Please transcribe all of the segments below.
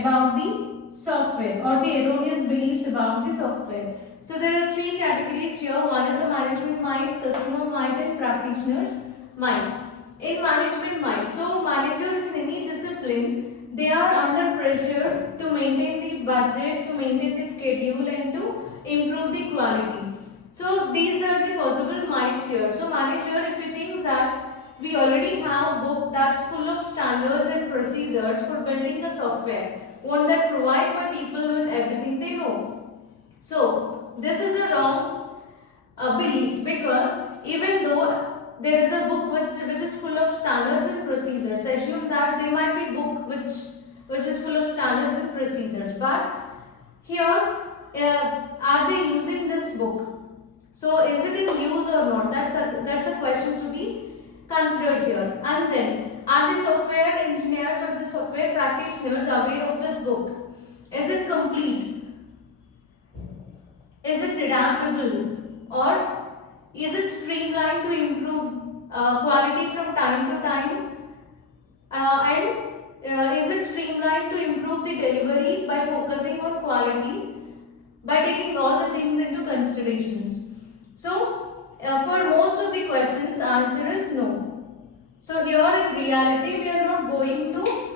about the software or the erroneous beliefs about the software. So there are three categories here. One is a management mind, customer mind, and practitioners mind. In management mind, so managers in any discipline, they are under pressure to maintain the budget, to maintain the schedule, and to improve the quality. So these are the possible minds here. So manager, if you think that we already have a book that's full of standards and procedures for building a software, won't that provide my people with everything they know? So this is a wrong belief, because even though there is a book which is full of standards and procedures, assume that there might be book which is full of standards and procedures, but here are they using this book? So is it in use or not? That's a question to be considered here. And then, are the software engineers or the software practitioners aware of this book? Is it complete? Is it adaptable? Or is it streamlined to improve quality from time to time? And is it streamlined to improve the delivery by focusing on quality, by taking all the things into considerations? So, for most of the questions, answer is no. So, here in reality, we are not going to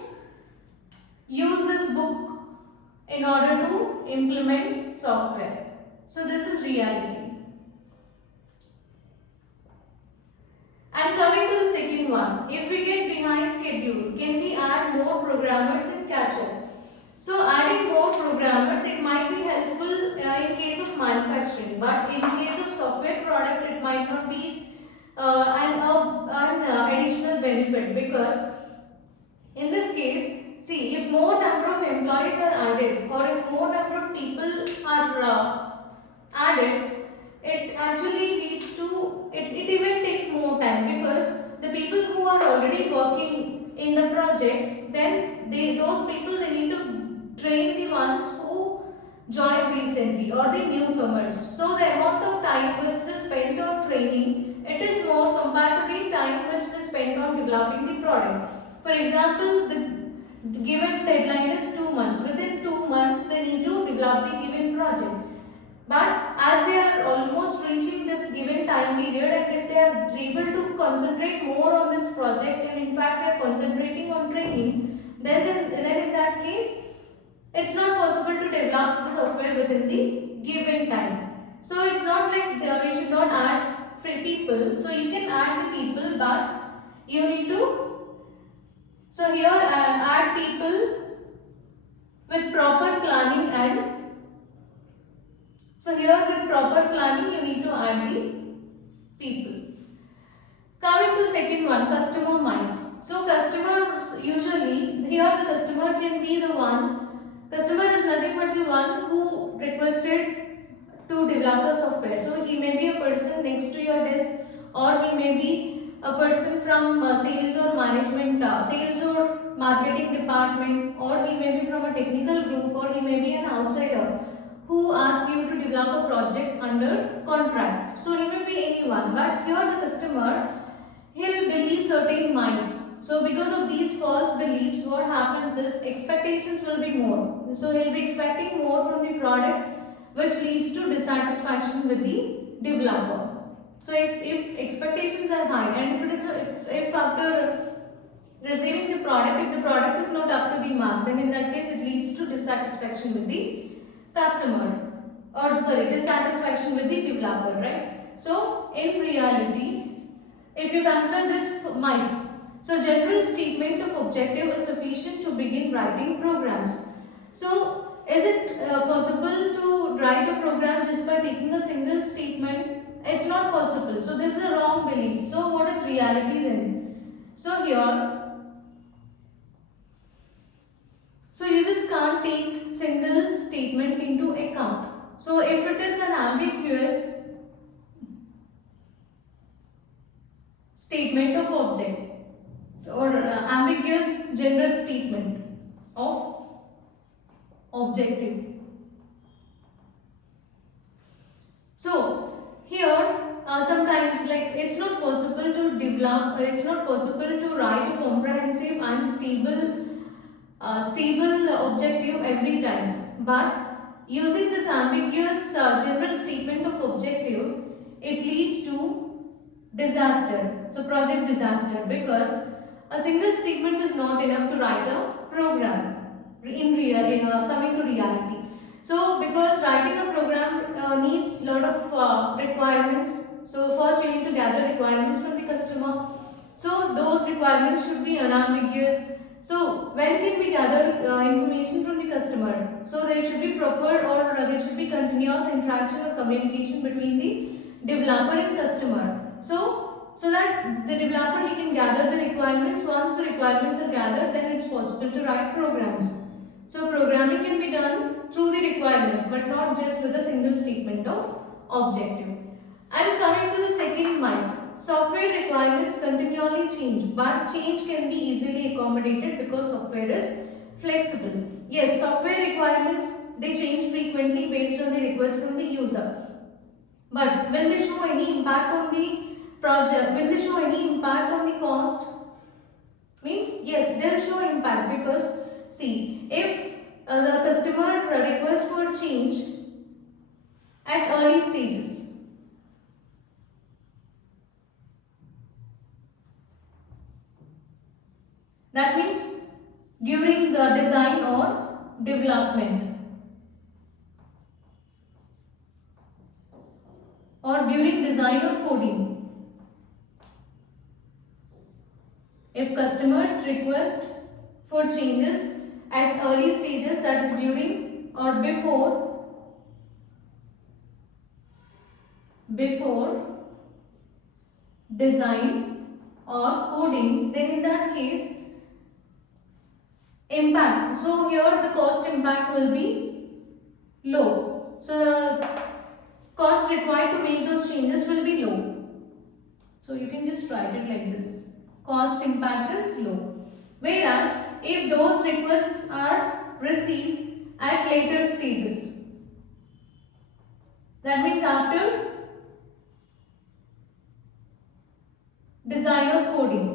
use this book in order to implement software. So, this is reality. And coming to the second one, if we get behind schedule, can we add more programmers and catch up? So adding more programmers, it might be helpful in case of manufacturing, but in case of software product, it might not be an additional benefit, because in this case, see, if more number of employees are added, or if more number of people are added, it actually leads to, it even takes more time, because the people who are already working in the project, then those people, they need to train the ones who joined recently or the newcomers. So the amount of time which is spent on training, it is more compared to the time which is spent on developing the product. For example, the given deadline is 2 months. Within 2 months, they need to develop the given project. But as they are almost reaching this given time period, and if they are able to concentrate more on this project, and in fact they are concentrating on training, then in that case, it's not possible to develop the software within the given time. So it's not like you should not add free people. So you can add the people, but you need to, so here add people with proper planning, and so here with proper planning you need to add the people. Coming to second one, customer minds. So customers usually, here the customer can be the one, customer is nothing but the one who requested to develop a software. So he may be a person next to your desk, or he may be a person from sales or management, sales or marketing department, or he may be from a technical group, or he may be an outsider who asked you to develop a project under contract. So he may be anyone, but here the customer, he'll believe certain minds. So because of these false beliefs, what happens is expectations will be more. So he'll be expecting more from the product, which leads to dissatisfaction with the developer. So if expectations are high, and if after receiving the product, if the product is not up to the mark, then in that case it leads to dissatisfaction with the customer, or sorry, dissatisfaction with the developer, right? So in reality, if you consider this might, so general statement of objective is sufficient to begin writing programs. So is it possible to write a program just by taking a single statement? It's not possible. So this is a wrong belief. So what is reality then? So here, so you just can't take single statement into account. So if it is an ambiguous statement of object, or ambiguous general statement of objective. So here sometimes, like, it's not possible to develop, it's not possible to write a comprehensive and stable stable objective every time, but using this ambiguous general statement of objective, it leads to disaster. So project disaster, because a single statement is not enough to write a program coming to reality. So because writing a program needs lot of requirements. So first you need to gather requirements from the customer. So those requirements should be unambiguous. So when can we gather information from the customer? So there should be proper, or there should be continuous interaction or communication between the developer and customer. So that the developer, he can gather the requirements. Once the requirements are gathered, then it's possible to write programs. So programming can be done through the requirements, but not just with a single statement of objective. I am coming to the second myth. Software requirements continually change, but change can be easily accommodated because software is flexible. Yes, software requirements, they change frequently based on the request from the user. But will they show any impact on the project? Will they show any impact on the cost? Means yes, they'll show impact, because see, if the customer requests for change at early stages, that means during the design or development, or during design or coding. If customers request for changes at early stages, that is during or before design or coding, then in that case impact. So here the cost impact will be low. So the cost required to make those changes will be low. So you can just write it like this. Cost impact is low. Whereas if those requests are received at later stages, that means after design or coding,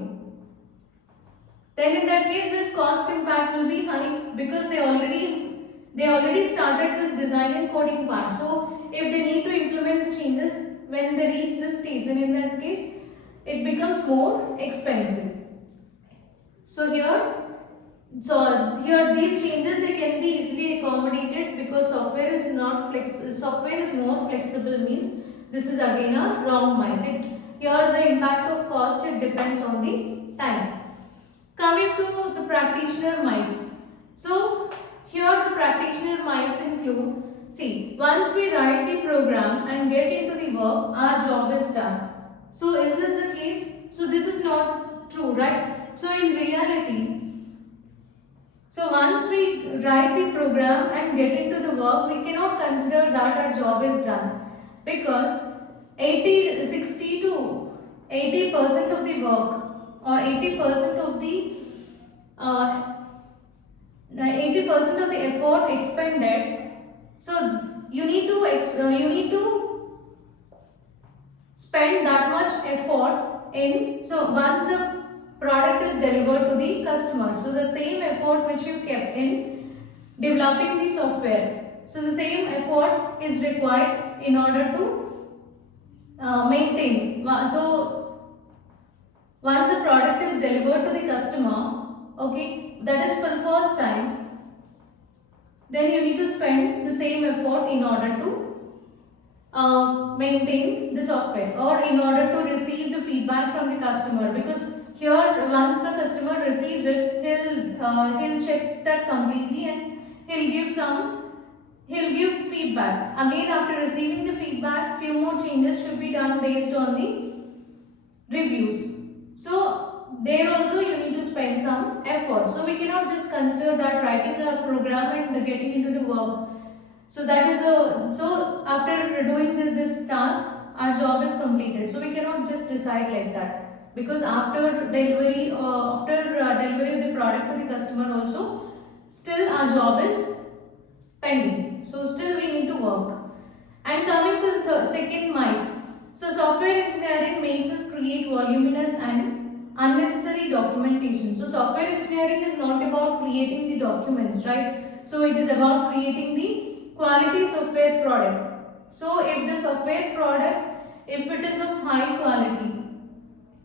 then in that case this cost impact will be high, because they already started this design and coding part. So if they need to implement the changes when they reach this stage, then in that case it becomes more expensive. So here these changes, they can be easily accommodated, because software is more flexible, means this is again a wrong myth. Here the impact of cost, it depends on the time. Coming to the practitioner myths. So here the practitioner myths include, see, once we write the program and get into the work, our job is done. So is this the case? So this is not true, right? So in reality, so once we write the program and get into the work, we cannot consider that our job is done, because 60 to 80% of the work, or 80% of the 80% of the effort expended. So you need to spend that much effort in. So once the product is delivered to the customer, so the same effort which you kept in developing the software, so the same effort is required in order to maintain. So once the product is delivered to the customer, okay, that is for the first time, then you need to spend the same effort in order to maintain the software, or in order to receive the feedback from the customer, because here once the customer receives it, he'll check that completely, and he'll give feedback. Again, after receiving the feedback, few more changes should be done based on the reviews. So there also you need to spend some effort. So we cannot just consider that writing the program and getting into the work. So that is so after doing this task, our job is completed. So we cannot just decide like that, because after delivery of the product to the customer also, still our job is pending. So still we need to work. And coming to the second myth. So software engineering makes us create voluminous and unnecessary documentation. So software engineering is not about creating the documents, right? So it is about creating the quality software product. So if the software product, if it is of high quality,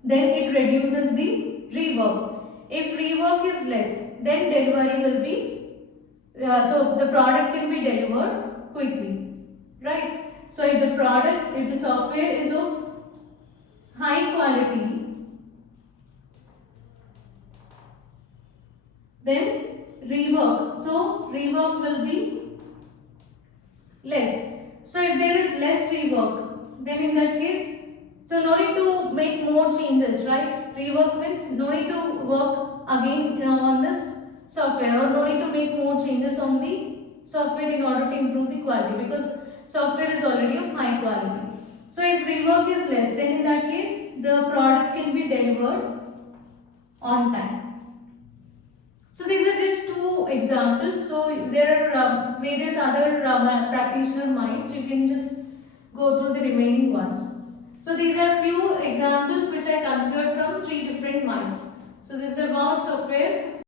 then it reduces the rework. If rework is less, then delivery will be, so the product can be delivered quickly, right? So if the product, if the software is of high quality, then rework, so rework will be less. So if there is less rework, then in that case, so no need to make more changes, right? Rework means no need to work again on this software, or no need to make more changes on the software in order to improve the quality, because software is already of high quality. So if rework is less, then in that case the product can be delivered on time. So these are just two examples. So there are various other practitioner minds. You can just go through the remaining ones. So these are few examples which I considered from three different minds. So this is about software